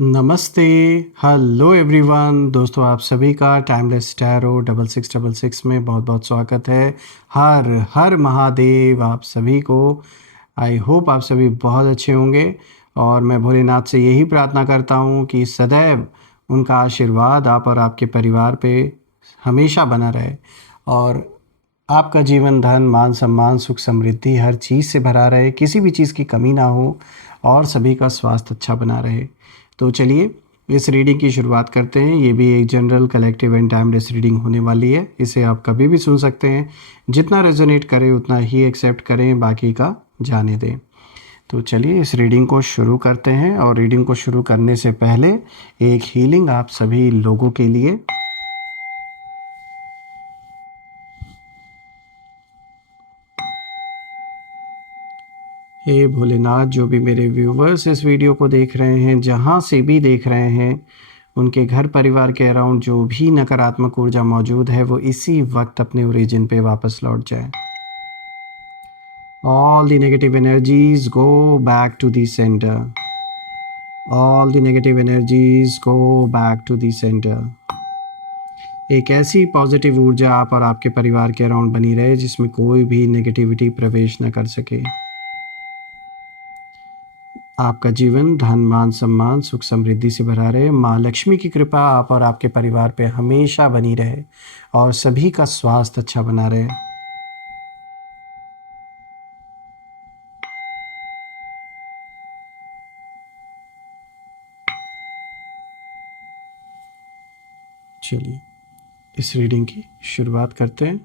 नमस्ते, hello everyone. दोस्तों आप सभी का टाइमलेस टैरो 6666 में बहुत बहुत स्वागत है। हर हर महादेव आप सभी को। आई होप आप सभी बहुत अच्छे होंगे और मैं भोलेनाथ से यही प्रार्थना करता हूँ कि सदैव उनका आशीर्वाद आप और आपके परिवार पे हमेशा बना रहे और आपका जीवन धन मान सम्मान सुख समृद्धि हर चीज़ से भरा रहे, किसी भी चीज़ की कमी ना हो और सभी का स्वास्थ्य अच्छा बना रहे। तो चलिए इस रीडिंग की शुरुआत करते हैं। ये भी एक general collective and timeless reading होने वाली है। इसे आप कभी भी सुन सकते हैं, जितना रेजोनेट करें उतना ही एक्सेप्ट करें, बाकी का जाने दें। तो चलिए इस रीडिंग को शुरू करते हैं और रीडिंग को शुरू करने से पहले एक हीलिंग आप सभी लोगों के लिए। हे भोलेनाथ, जो भी मेरे व्यूवर्स इस वीडियो को देख रहे हैं, जहाँ से भी देख रहे हैं, उनके घर परिवार के अराउंड जो भी नकारात्मक ऊर्जा मौजूद है वो इसी वक्त अपने ओरिजिन पे वापस लौट जाए। All the negative energies go back to the center. All the negative energies go back to the center. एक ऐसी पॉजिटिव ऊर्जा आप और आपके परिवार के अराउंड बनी रहे जिसमें कोई भी नेगेटिविटी प्रवेश न कर सके। आपका जीवन धन मान सम्मान सुख समृद्धि से भरा रहे। माँ लक्ष्मी की कृपा आप और आपके परिवार पे हमेशा बनी रहे और सभी का स्वास्थ्य अच्छा बना रहे। चलिए इस रीडिंग की शुरुआत करते हैं।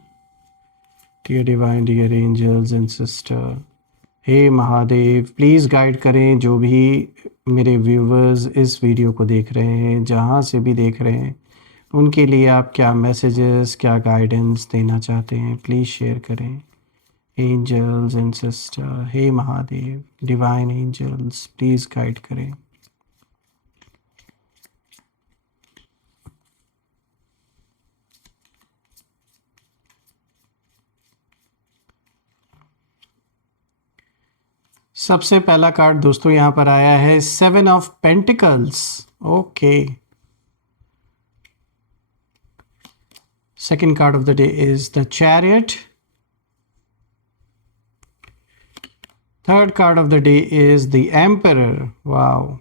Dear divine, dear angels and sister, हे महादेव, प्लीज़ गाइड करें जो भी मेरे व्यूवर्स इस वीडियो को देख रहे हैं, जहाँ से भी देख रहे हैं, उनके लिए आप क्या मैसेजेस क्या गाइडेंस देना चाहते हैं, प्लीज़ शेयर करें। एंजल्स एंड सिस्टर, हे Mahadev, divine angels, please guide करें। सबसे पहला कार्ड दोस्तों यहाँ पर आया है 7 of pentacles. Okay, second card of the day is the chariot. Third card of the day is the emperor. Wow.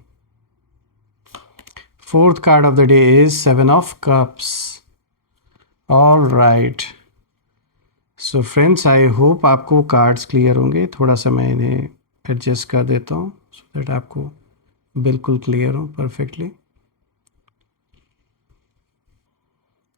Fourth card of the day is 7 of cups. All right, so friends, I hope आपको cards clear होंगे। थोड़ा सा मैं इन्हें adjust कर देता हूँ so that आपको बिल्कुल क्लियर हो परफेक्टली।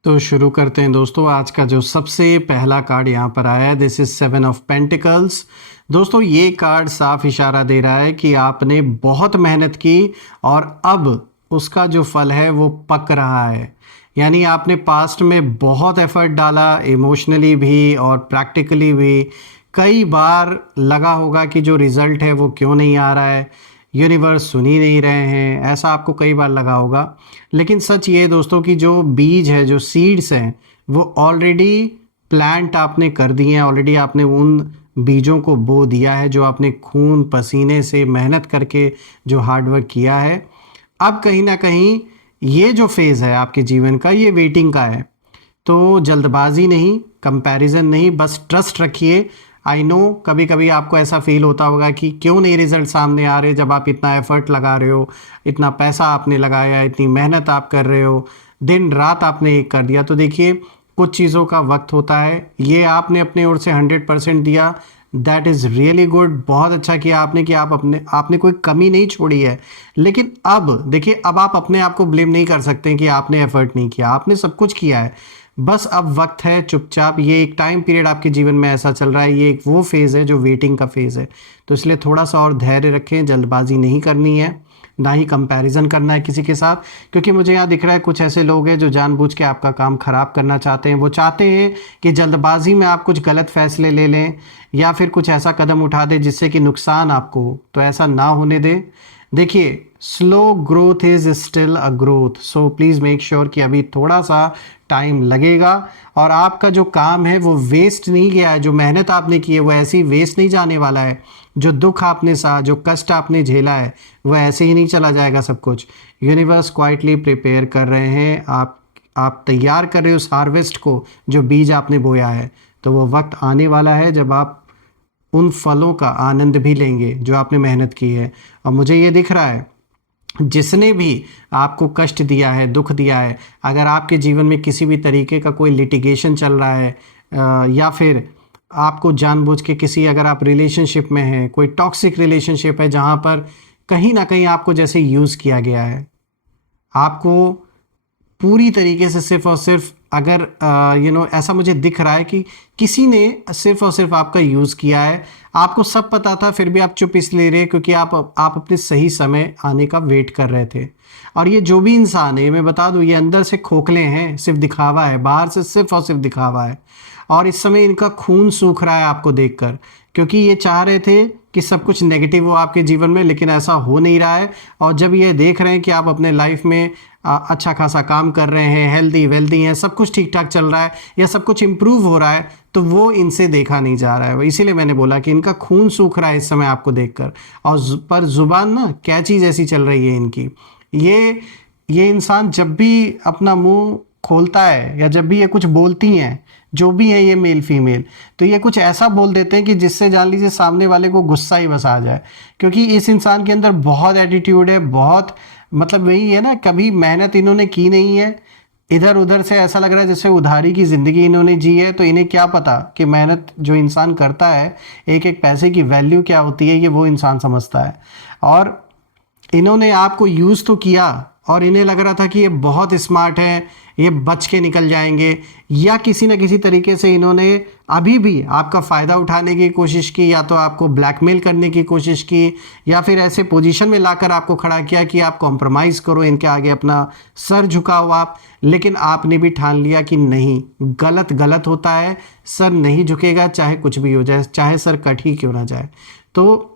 तो शुरू करते हैं दोस्तों। आज का जो सबसे पहला कार्ड यहाँ पर आया है, दिस इज 7 ऑफ पेंटिकल्स। दोस्तों ये कार्ड साफ इशारा दे रहा है कि आपने बहुत मेहनत की और अब उसका जो फल है वो पक रहा है। यानी आपने पास्ट में बहुत एफर्ट डाला, इमोशनली भी और प्रैक्टिकली भी। कई बार लगा होगा कि जो रिज़ल्ट है वो क्यों नहीं आ रहा है, यूनिवर्स सुन ही नहीं रहे हैं, ऐसा आपको कई बार लगा होगा। लेकिन सच ये है दोस्तों कि जो बीज है, जो सीड्स हैं, वो ऑलरेडी प्लांट आपने कर दिए हैं। ऑलरेडी आपने उन बीजों को बो दिया है जो आपने खून पसीने से मेहनत करके जो हार्डवर्क किया है। अब कहीं ना कहीं ये जो फेज़ है आपके जीवन का, ये वेटिंग का है। तो जल्दबाजी नहीं, कंपैरिजन नहीं, बस ट्रस्ट रखिए। आई नो कभी कभी आपको ऐसा फील होता होगा कि क्यों नहीं रिजल्ट सामने आ रहे, जब आप इतना एफर्ट लगा रहे हो, इतना पैसा आपने लगाया, इतनी मेहनत आप कर रहे हो, दिन रात आपने एक कर दिया। तो देखिए कुछ चीज़ों का वक्त होता है। ये आपने अपने ओर से 100% दिया, दैट इज़ रियली गुड। बहुत अच्छा किया आपने कि आपने कोई कमी नहीं छोड़ी है। लेकिन अब देखिए, अब आप अपने आप को ब्लेम नहीं कर सकते कि आपने एफर्ट नहीं किया, आपने सब कुछ किया है। बस अब वक्त है चुपचाप, ये एक टाइम पीरियड आपके जीवन में ऐसा चल रहा है, ये एक वो फेज़ है जो वेटिंग का फेज़ है। तो इसलिए थोड़ा सा और धैर्य रखें, जल्दबाजी नहीं करनी है, ना ही कंपैरिजन करना है किसी के साथ। क्योंकि मुझे यहाँ दिख रहा है कुछ ऐसे लोग हैं जो जानबूझ के आपका काम ख़राब करना चाहते हैं। वो चाहते हैं कि जल्दबाजी में आप कुछ गलत फैसले ले लें या फिर कुछ ऐसा कदम उठा दें जिससे कि नुकसान आपको हो। तो ऐसा ना होने दें। देखिए, slow growth is still a growth, so please make sure कि अभी थोड़ा सा टाइम लगेगा और आपका जो काम है वो वेस्ट नहीं गया है। जो मेहनत आपने की है वो ऐसी वेस्ट नहीं जाने वाला है। जो दुख आपने सहा, जो कष्ट आपने झेला है, वो ऐसे ही नहीं चला जाएगा सब कुछ। यूनिवर्स क्वाइटली प्रिपेयर कर रहे हैं, आप तैयार कर रहे हो उस हार्वेस्ट को, जो बीज आपने बोया है। तो वो वक्त आने वाला है जब आप उन फलों का आनंद भी लेंगे जो आपने मेहनत की है। और मुझे ये दिख रहा है, जिसने भी आपको कष्ट दिया है, दुख दिया है, अगर आपके जीवन में किसी भी तरीके का कोई लिटिगेशन चल रहा है, या फिर आपको जानबूझ के किसी, अगर आप रिलेशनशिप में हैं, कोई टॉक्सिक रिलेशनशिप है जहाँ पर कहीं ना कहीं आपको जैसे यूज़ किया गया है, आपको पूरी तरीके से सिर्फ और सिर्फ, अगर ऐसा मुझे दिख रहा है कि किसी ने सिर्फ और सिर्फ आपका यूज़ किया है, आपको सब पता था फिर भी आप चुप इसलिए रहे क्योंकि आप अपने सही समय आने का वेट कर रहे थे। और ये जो भी इंसान है, मैं बता दूं, ये अंदर से खोखले हैं, सिर्फ दिखावा है, बाहर से सिर्फ और सिर्फ दिखावा है। और इस समय इनका खून सूख रहा है आपको देखकर, क्योंकि ये चाह रहे थे कि सब कुछ नेगेटिव हो आपके जीवन में, लेकिन ऐसा हो नहीं रहा है। और जब ये देख रहे हैं कि आप अपने लाइफ में अच्छा खासा काम कर रहे हैं, हेल्दी वेल्दी हैं, सब कुछ ठीक ठाक चल रहा है या सब कुछ इम्प्रूव हो रहा है, तो वो इनसे देखा नहीं जा रहा है। इसीलिए मैंने बोला कि इनका खून सूख रहा है इस समय आपको देखकर। और पर जुबान ना कैची जैसी चल रही है इनकी। ये इंसान जब भी अपना मुंह खोलता है या जब भी ये कुछ बोलती हैं, जो भी है ये मेल फीमेल, तो ये कुछ ऐसा बोल देते हैं कि जिससे जान लीजिए सामने वाले को गुस्सा ही बस आ जाए। क्योंकि इस इंसान के अंदर बहुत एटीट्यूड है, बहुत, मतलब वही है ना, कभी मेहनत इन्होंने की नहीं है, इधर उधर से ऐसा लग रहा है जैसे उधारी की ज़िंदगी इन्होंने जी है। तो इन्हें क्या पता कि मेहनत जो इंसान करता है, एक एक पैसे की वैल्यू क्या होती है, ये वो इंसान समझता है। और इन्होंने आपको यूज़ तो किया और इन्हें लग रहा था कि ये बहुत स्मार्ट है, ये बच के निकल जाएंगे, या किसी न किसी तरीके से इन्होंने अभी भी आपका फ़ायदा उठाने की कोशिश की, या तो आपको ब्लैकमेल करने की कोशिश की, या फिर ऐसे पोजीशन में लाकर आपको खड़ा किया कि आप कॉम्प्रोमाइज़ करो, इनके आगे अपना सर झुकाओ आप। लेकिन आपने भी ठान लिया कि नहीं, गलत गलत होता है, सर नहीं झुकेगा, चाहे कुछ भी हो जाए, चाहे सर कट ही क्यों ना जाए। तो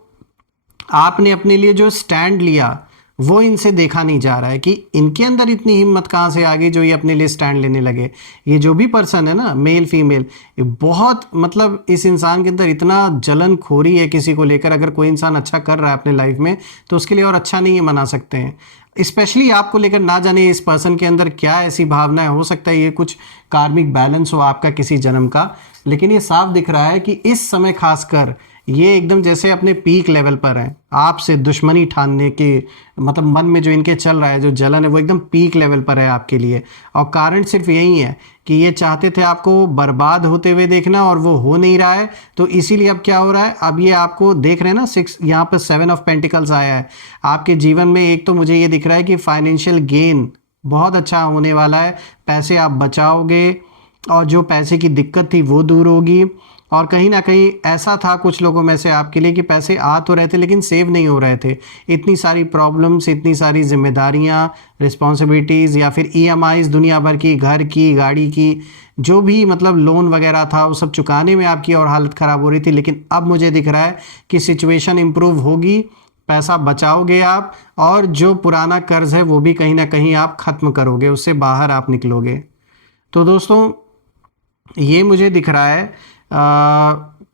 आपने अपने लिए जो स्टैंड लिया वो इनसे देखा नहीं जा रहा है कि इनके अंदर इतनी हिम्मत कहाँ से आ गई जो ये अपने लिए स्टैंड लेने लगे। ये जो भी पर्सन है ना, मेल फीमेल, ये बहुत, मतलब इस इंसान के अंदर इतना जलन खोरी है किसी को लेकर। अगर कोई इंसान अच्छा कर रहा है अपने लाइफ में तो उसके लिए और अच्छा नहीं है मना सकते हैं। स्पेशली आपको लेकर, ना जाने इस पर्सन के अंदर क्या ऐसी भावनाएं, हो सकता है ये कुछ कार्मिक बैलेंस हो आपका किसी जन्म का। लेकिन ये साफ दिख रहा है कि इस समय खासकर ये एकदम जैसे अपने पीक लेवल पर हैं, आपसे दुश्मनी ठानने के, मतलब मन में जो इनके चल रहा है, जो जलन है, वो एकदम पीक लेवल पर है आपके लिए। और कारण सिर्फ यही है कि ये चाहते थे आपको बर्बाद होते हुए देखना, और वो हो नहीं रहा है। तो इसीलिए अब क्या हो रहा है, अब ये आपको देख रहे हैं ना, 6 यहाँ पर 7 ऑफ पेंटिकल्स आया है आपके जीवन में। एक तो मुझे ये दिख रहा है कि फाइनेंशियल गेन बहुत अच्छा होने वाला है, पैसे आप बचाओगे, और जो पैसे की दिक्कत थी वो दूर होगी। और कहीं ना कहीं ऐसा था कुछ लोगों में से आपके लिए कि पैसे आ तो रहे थे लेकिन सेव नहीं हो रहे थे। इतनी सारी प्रॉब्लम्स, इतनी सारी जिम्मेदारियां, रिस्पॉन्सिबिलिटीज़, या फिर ईएमआईज़ दुनिया भर की, घर की, गाड़ी की, जो भी मतलब लोन वगैरह था, वो सब चुकाने में आपकी और हालत ख़राब हो रही थी। लेकिन अब मुझे दिख रहा है कि सिचुएशन इम्प्रूव होगी, पैसा बचाओगे आप, और जो पुराना कर्ज है वो भी कहीं ना कहीं आप ख़त्म करोगे, उससे बाहर आप निकलोगे। तो दोस्तों, ये मुझे दिख रहा है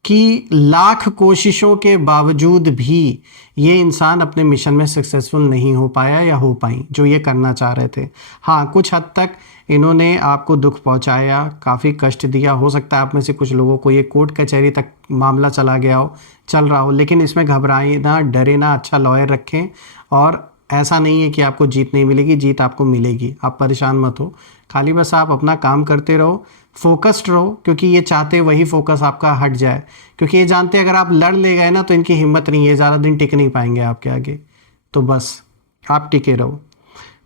कि लाख कोशिशों के बावजूद भी ये इंसान अपने मिशन में सक्सेसफुल नहीं हो पाया या हो पाई जो ये करना चाह रहे थे। हाँ, कुछ हद तक इन्होंने आपको दुख पहुंचाया, काफ़ी कष्ट दिया। हो सकता है आप में से कुछ लोगों को ये कोर्ट कचहरी तक मामला चल रहा हो, लेकिन इसमें घबराए ना, डरे ना, अच्छा लॉयर रखें। और ऐसा नहीं है कि आपको जीत नहीं मिलेगी, जीत आपको मिलेगी, आप परेशान मत हो। खाली बस आप अपना काम करते रहो, फोकस्ड रहो, क्योंकि ये चाहते वही फोकस आपका हट जाए। क्योंकि ये जानते अगर आप लड़ ले गए ना तो इनकी हिम्मत नहीं है, ज़्यादा दिन टिक नहीं पाएंगे आपके आगे। तो बस आप टिके रहो।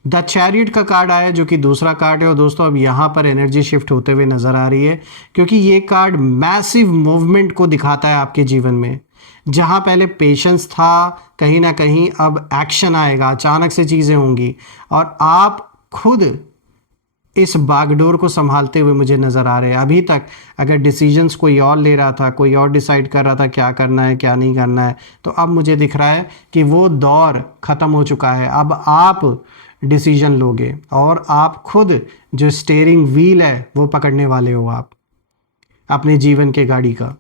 द चैरियट का कार्ड आया जो कि दूसरा कार्ड है। और दोस्तों, अब यहाँ पर एनर्जी शिफ्ट होते हुए नज़र आ रही है, क्योंकि ये कार्ड मैसिव मूवमेंट को दिखाता है आपके जीवन में। जहाँ पहले पेशेंस था, कहीं ना कहीं अब एक्शन आएगा, अचानक से चीज़ें होंगी, और आप खुद इस बागडोर को संभालते हुए मुझे नज़र आ रहे हैं। अभी तक अगर डिसीजंस कोई और ले रहा था, कोई और डिसाइड कर रहा था क्या करना है क्या नहीं करना है, तो अब मुझे दिख रहा है कि वो दौर ख़त्म हो चुका है। अब आप डिसीजन लोगे और आप खुद जो स्टीयरिंग व्हील है वो पकड़ने वाले हो आप अपने जीवन के गाड़ी का।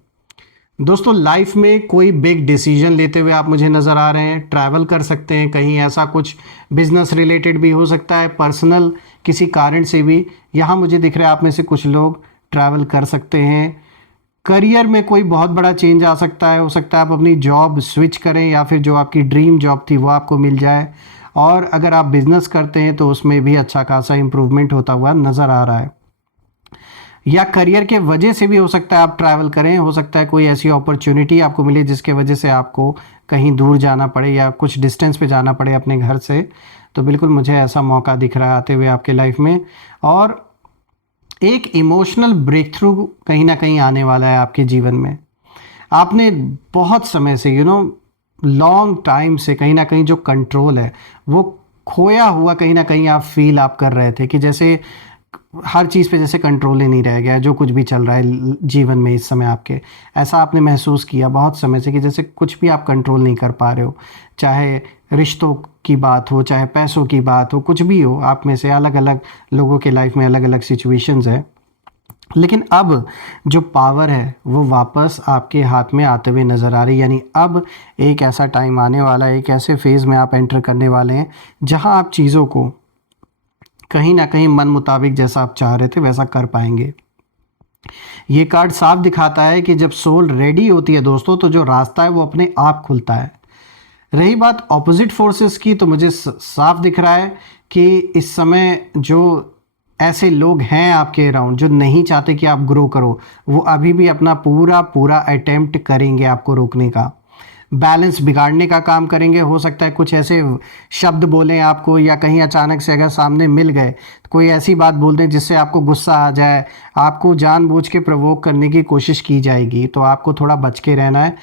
दोस्तों लाइफ में कोई बिग डिसीजन लेते हुए आप मुझे नज़र आ रहे हैं। ट्रैवल कर सकते हैं कहीं, ऐसा कुछ बिजनेस रिलेटेड भी हो सकता है, पर्सनल किसी कारण से भी यहाँ मुझे दिख रहा है आप में से कुछ लोग ट्रैवल कर सकते हैं। करियर में कोई बहुत बड़ा चेंज आ सकता है, हो सकता है आप अपनी जॉब स्विच करें या फिर जो आपकी ड्रीम जॉब थी वो आपको मिल जाए। और अगर आप बिजनेस करते हैं तो उसमें भी अच्छा खासा इम्प्रूवमेंट होता हुआ नज़र आ रहा है। या करियर के वजह से भी हो सकता है आप ट्रैवल करें, हो सकता है कोई ऐसी अपॉर्चुनिटी आपको मिले जिसके वजह से आपको कहीं दूर जाना पड़े या कुछ डिस्टेंस पे जाना पड़े अपने घर से। तो बिल्कुल मुझे ऐसा मौका दिख रहा है आते हुए आपके लाइफ में। और एक इमोशनल ब्रेक थ्रू कहीं ना कहीं आने वाला है आपके जीवन में। आपने बहुत समय से लॉन्ग टाइम से कहीं ना कहीं जो कंट्रोल है वो खोया हुआ कहीं ना कहीं आप फील आप कर रहे थे कि जैसे हर चीज़ पे जैसे कंट्रोल ही नहीं रह गया है, जो कुछ भी चल रहा है जीवन में इस समय आपके, ऐसा आपने महसूस किया बहुत समय से कि जैसे कुछ भी आप कंट्रोल नहीं कर पा रहे हो। चाहे रिश्तों की बात हो, चाहे पैसों की बात हो, कुछ भी हो, आप में से अलग अलग लोगों के लाइफ में अलग अलग सिचुएशंस है। लेकिन अब जो पावर है वो वापस आपके हाथ में आते हुए नज़र आ रही है। यानी अब एक ऐसा टाइम आने वाला है, एक ऐसे फेज़ में आप एंटर करने वाले हैं जहां आप चीज़ों को कहीं ना कहीं मन मुताबिक जैसा आप चाह रहे थे वैसा कर पाएंगे। ये कार्ड साफ दिखाता है कि जब सोल रेडी होती है दोस्तों तो जो रास्ता है वो अपने आप खुलता है। रही बात ऑपोजिट फोर्सेस की, तो मुझे साफ दिख रहा है कि इस समय जो ऐसे लोग हैं आपके अराउंड जो नहीं चाहते कि आप ग्रो करो, वो अभी भी अपना पूरा पूरा अटेम्प्ट करेंगे आपको रोकने का, बैलेंस बिगाड़ने का काम करेंगे। हो सकता है कुछ ऐसे शब्द बोलें आपको, या कहीं अचानक से अगर सामने मिल गए तो कोई ऐसी बात बोल दें जिससे आपको गुस्सा आ जाए, आपको जानबूझ के प्रवोक करने की कोशिश की जाएगी। तो आपको थोड़ा बच के रहना है,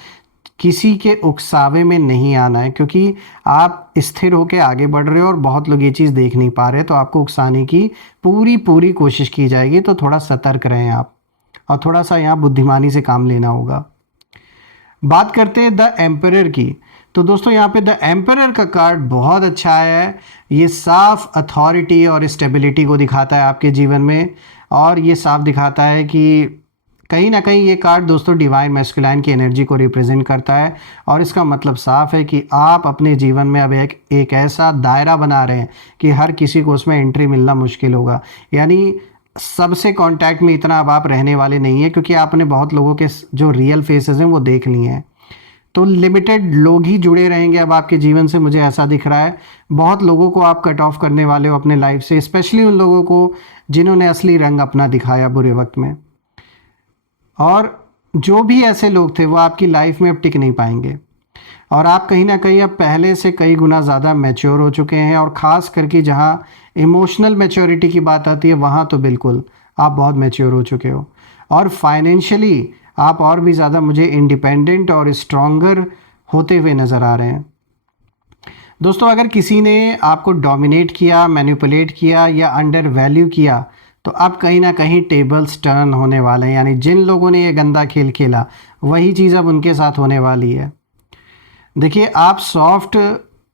किसी के उकसावे में नहीं आना है, क्योंकि आप स्थिर होकर आगे बढ़ रहे हो और बहुत लोग ये चीज़ देख नहीं पा रहे, तो आपको उकसाने की पूरी पूरी कोशिश की जाएगी। तो थोड़ा सतर्क रहें आप, और थोड़ा सा यहाँ बुद्धिमानी से काम लेना होगा। बात करते हैं द एम्परर की। तो दोस्तों यहाँ पे द एम्परर का कार्ड बहुत अच्छा आया है। ये साफ अथॉरिटी और स्टेबिलिटी को दिखाता है आपके जीवन में, और ये साफ दिखाता है कि कहीं ना कहीं ये कार्ड दोस्तों डिवाइन मैस्कुलाइन की एनर्जी को रिप्रेजेंट करता है। और इसका मतलब साफ है कि आप अपने जीवन में अब एक ऐसा दायरा बना रहे हैं कि हर किसी को उसमें एंट्री मिलना मुश्किल होगा। यानी सबसे कांटेक्ट में इतना अब आप रहने वाले नहीं है, क्योंकि आपने बहुत लोगों के जो रियल फेसेस हैं वो देख लिए हैं। तो लिमिटेड लोग ही जुड़े रहेंगे अब आपके जीवन से, मुझे ऐसा दिख रहा है। बहुत लोगों को आप कट ऑफ करने वाले हो अपने लाइफ से, स्पेशली उन लोगों को जिन्होंने असली रंग अपना दिखाया बुरे वक्त में। और जो भी ऐसे लोग थे वो आपकी लाइफ में अब टिक नहीं पाएंगे। और आप कहीं ना कहीं अब पहले से कई गुना ज़्यादा मैच्योर हो चुके हैं, और ख़ास करके जहाँ इमोशनल मैच्योरिटी की बात आती है वहाँ तो बिल्कुल आप बहुत मैच्योर हो चुके हो। और फाइनेंशियली आप और भी ज़्यादा मुझे इंडिपेंडेंट और स्ट्रॉन्गर होते हुए नज़र आ रहे हैं। दोस्तों अगर किसी ने आपको डोमिनेट किया, मैनिपुलेट किया या अंडर वैल्यू किया, तो अब कहीं ना कहीं टेबल्स टर्न होने वाले हैं। यानी जिन लोगों ने ये गंदा खेल खेला वही चीज़ अब उनके साथ होने वाली है। देखिए आप सॉफ्ट,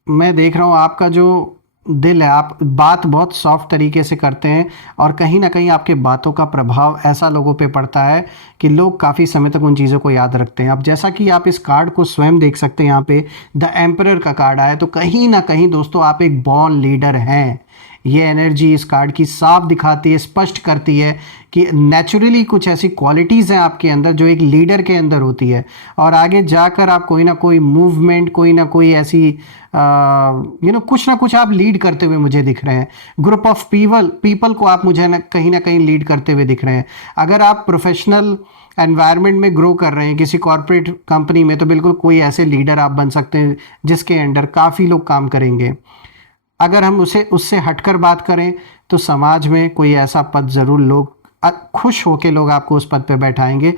मैं देख रहा हूँ आपका जो दिल है, आप बात बहुत सॉफ्ट तरीके से करते हैं, और कहीं ना कहीं आपके बातों का प्रभाव ऐसा लोगों पे पड़ता है कि लोग काफ़ी समय तक उन चीज़ों को याद रखते हैं। अब जैसा कि आप इस कार्ड को स्वयं देख सकते हैं, यहाँ पे द एम्परर का कार्ड आया, तो कहीं ना कहीं दोस्तों आप एक बॉर्न लीडर हैं। ये एनर्जी इस कार्ड की साफ दिखाती है, स्पष्ट करती है कि नेचुरली कुछ ऐसी क्वालिटीज़ हैं आपके अंदर जो एक लीडर के अंदर होती है, और आगे जाकर आप कोई ना कोई मूवमेंट, कोई ना कोई ऐसी कुछ ना कुछ आप लीड करते हुए मुझे दिख रहे हैं। ग्रुप ऑफ पीपल को आप मुझे ना कहीं लीड करते हुए दिख रहे हैं। अगर आप प्रोफेशनल एनवायरनमेंट में ग्रो कर रहे हैं किसी कॉर्पोरेट कंपनी में, तो बिल्कुल कोई ऐसे लीडर आप बन सकते हैं जिसके अंडर काफ़ी लोग काम करेंगे। अगर हम उससे हटकर बात करें तो समाज में कोई ऐसा पद ज़रूर, लोग खुश होकर लोग आपको उस पद पे बैठाएंगे,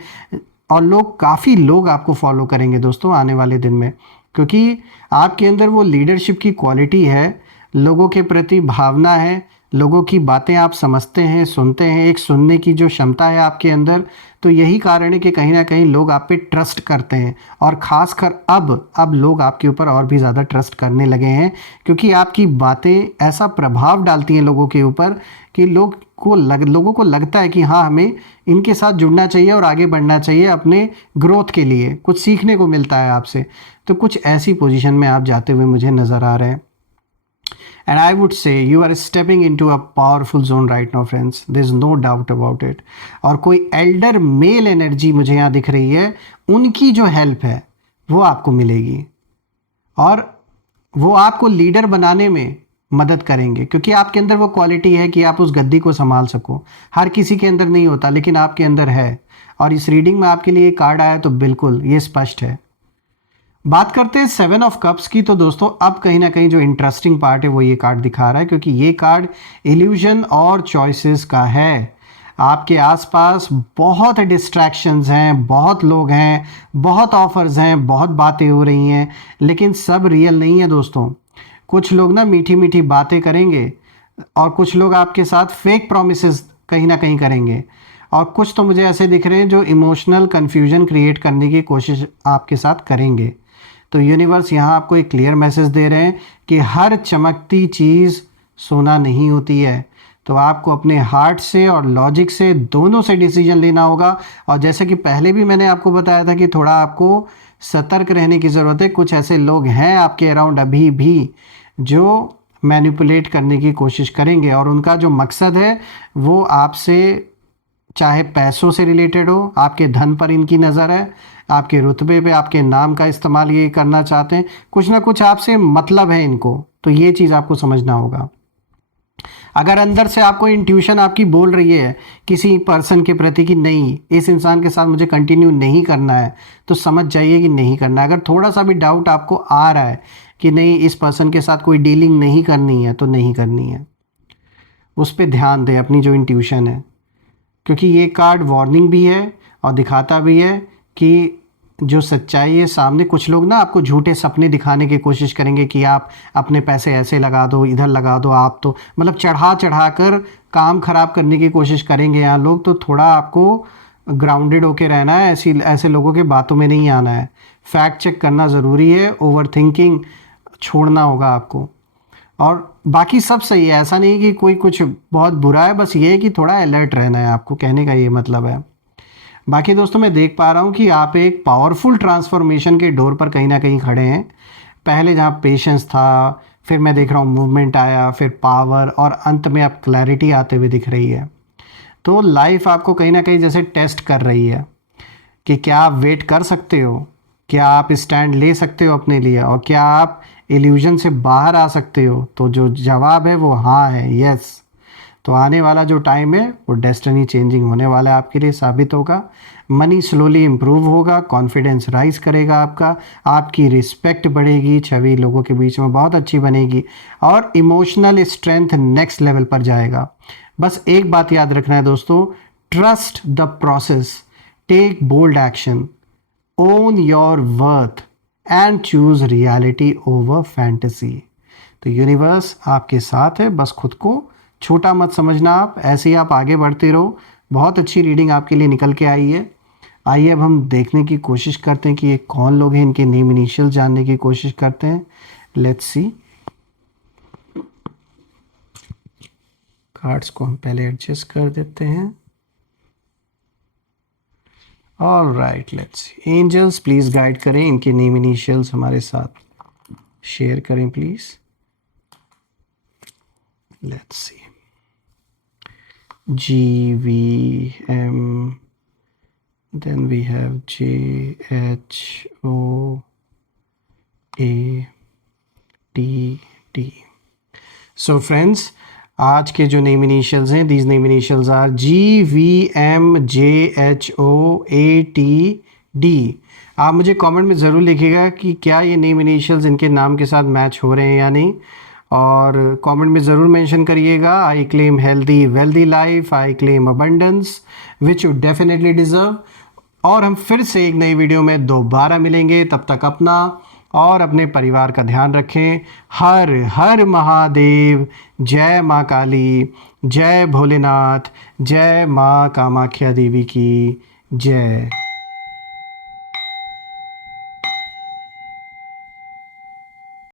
और काफ़ी लोग आपको फॉलो करेंगे दोस्तों आने वाले दिन में, क्योंकि आपके अंदर वो लीडरशिप की क्वालिटी है, लोगों के प्रति भावना है, लोगों की बातें आप समझते हैं, सुनते हैं, एक सुनने की जो क्षमता है आपके अंदर। तो यही कारण है कि कहीं ना कहीं लोग आप पे ट्रस्ट करते हैं, और ख़ासकर अब लोग आपके ऊपर और भी ज़्यादा ट्रस्ट करने लगे हैं, क्योंकि आपकी बातें ऐसा प्रभाव डालती हैं लोगों के ऊपर कि लोग लोगों को लगता है कि हाँ हमें इनके साथ जुड़ना चाहिए और आगे बढ़ना चाहिए अपने ग्रोथ के लिए, कुछ सीखने को मिलता है आपसे, तो कुछ ऐसी पोजीशन में आप जाते हुए मुझे नज़र आ रहे हैं। And I would say you are stepping into a powerful zone right now friends, there's no doubt about it। और कोई एल्डर मेल एनर्जी मुझे यहाँ दिख रही है, उनकी जो हेल्प है वो आपको मिलेगी और वो आपको लीडर बनाने में मदद करेंगे, क्योंकि आपके अंदर वो क्वालिटी है कि आप उस गद्दी को संभाल सको। हर किसी के अंदर नहीं होता, लेकिन आपके अंदर है, और इस रीडिंग में आपके लिए कार्ड आया तो बिल्कुल ये स्पष्ट है। बात करते हैं 7 ऑफ कप्स की, तो दोस्तों अब कहीं ना कहीं जो इंटरेस्टिंग पार्ट है वो ये कार्ड दिखा रहा है, क्योंकि ये कार्ड इल्यूजन और चॉइसेस का है। आपके आसपास बहुत डिस्ट्रैक्शंस हैं, बहुत लोग हैं, बहुत ऑफर्स हैं, बहुत बातें हो रही हैं, लेकिन सब रियल नहीं है दोस्तों। कुछ लोग ना मीठी मीठी बातें करेंगे और कुछ लोग आपके साथ फेक प्रॉमिसेस कहीं ना कहीं करेंगे, और कुछ तो मुझे ऐसे दिख रहे हैं जो इमोशनल कन्फ्यूजन क्रिएट करने की कोशिश आपके साथ करेंगे। तो यूनिवर्स यहाँ आपको एक क्लियर मैसेज दे रहे हैं कि हर चमकती चीज़ सोना नहीं होती है, तो आपको अपने हार्ट से और लॉजिक से, दोनों से डिसीजन लेना होगा। और जैसे कि पहले भी मैंने आपको बताया था कि थोड़ा आपको सतर्क रहने की ज़रूरत है। कुछ ऐसे लोग हैं आपके अराउंड अभी भी जो मैनिपुलेट करने की कोशिश करेंगे, और उनका जो मकसद है वो आपसे, चाहे पैसों से रिलेटेड हो, आपके धन पर इनकी नज़र है, आपके रुतबे पे, आपके नाम का इस्तेमाल ये करना चाहते हैं, कुछ ना कुछ आपसे मतलब है इनको। तो ये चीज़ आपको समझना होगा। अगर अंदर से आपको इंट्यूशन आपकी बोल रही है किसी पर्सन के प्रति कि नहीं, इस इंसान के साथ मुझे कंटिन्यू नहीं करना है, तो समझ जाइए कि नहीं करना है। अगर थोड़ा सा भी डाउट आपको आ रहा है कि नहीं, इस पर्सन के साथ कोई डीलिंग नहीं करनी है, तो नहीं करनी है। उस पर ध्यान दें, अपनी जो इंट्यूशन है, क्योंकि ये कार्ड वार्निंग भी है और दिखाता भी है कि जो सच्चाई है सामने। कुछ लोग ना आपको झूठे सपने दिखाने की कोशिश करेंगे कि आप अपने पैसे ऐसे लगा दो, इधर लगा दो, आप तो मतलब चढ़ा कर काम खराब करने की कोशिश करेंगे यहाँ लोग। तो थोड़ा आपको ग्राउंडेड होके रहना है, ऐसे लोगों के बातों में नहीं आना है। फैक्ट चेक करना ज़रूरी है, ओवर थिंकिंग छोड़ना होगा आपको, और बाकी सब सही है। ऐसा नहीं कि कोई कुछ बहुत बुरा है, बस ये है कि थोड़ा अलर्ट रहना है आपको, कहने का ये मतलब है। बाकी दोस्तों मैं देख पा रहा हूँ कि आप एक पावरफुल ट्रांसफॉर्मेशन के डोर पर कहीं ना कहीं खड़े हैं। पहले जहाँ पेशेंस था, फिर मैं देख रहा हूँ मूवमेंट आया, फिर पावर, और अंत में अब क्लैरिटी आते हुए दिख रही है। तो लाइफ आपको कहीं ना कहीं जैसे टेस्ट कर रही है कि क्या आप वेट कर सकते हो, क्या आप स्टैंड ले सकते हो अपने लिए, और क्या आप इल्यूजन से बाहर आ सकते हो। तो जो जवाब है वो हाँ है, यस। तो आने वाला जो टाइम है वो डेस्टिनी चेंजिंग होने वाला है, आपके लिए साबित होगा। मनी स्लोली इम्प्रूव होगा, कॉन्फिडेंस राइज करेगा आपका, आपकी रिस्पेक्ट बढ़ेगी, छवि लोगों के बीच में बहुत अच्छी बनेगी, और इमोशनल स्ट्रेंथ नेक्स्ट लेवल पर जाएगा। बस एक बात याद रखना है दोस्तों, trust the process, take bold action, own your worth and choose reality over fantasy. तो यूनिवर्स आपके साथ है, बस खुद को छोटा मत समझना आप, ऐसे ही आप आगे बढ़ते रहो। बहुत अच्छी रीडिंग आपके लिए निकल के आई है। आइए अब हम देखने की कोशिश करते हैं कि ये कौन लोग हैं, इनके नेम इनिशियल जानने की कोशिश करते हैं। Let's see. कार्ड्स को हम पहले एडजस्ट कर देते हैं। All right, let's see. Angels please guide करें, इनके नेम इनिशियल्स हमारे साथ शेयर करें please. Let's see. GVM, then we have JHOATT। So friends, आज के जो नेम इनिशियल्स हैं, these name initials are GVMJHOATD। आप मुझे कमेंट में ज़रूर लिखिएगा कि क्या ये नेम इनिशियल्स इनके नाम के साथ मैच हो रहे हैं या नहीं, और कमेंट में ज़रूर मेंशन करिएगा। I claim healthy wealthy life, I claim abundance which you definitely deserve. और हम फिर से एक नई वीडियो में दोबारा मिलेंगे, तब तक अपना और अपने परिवार का ध्यान रखें। हर हर महादेव, जय माँ काली, जय भोलेनाथ, जय माँ कामाख्या देवी की जय।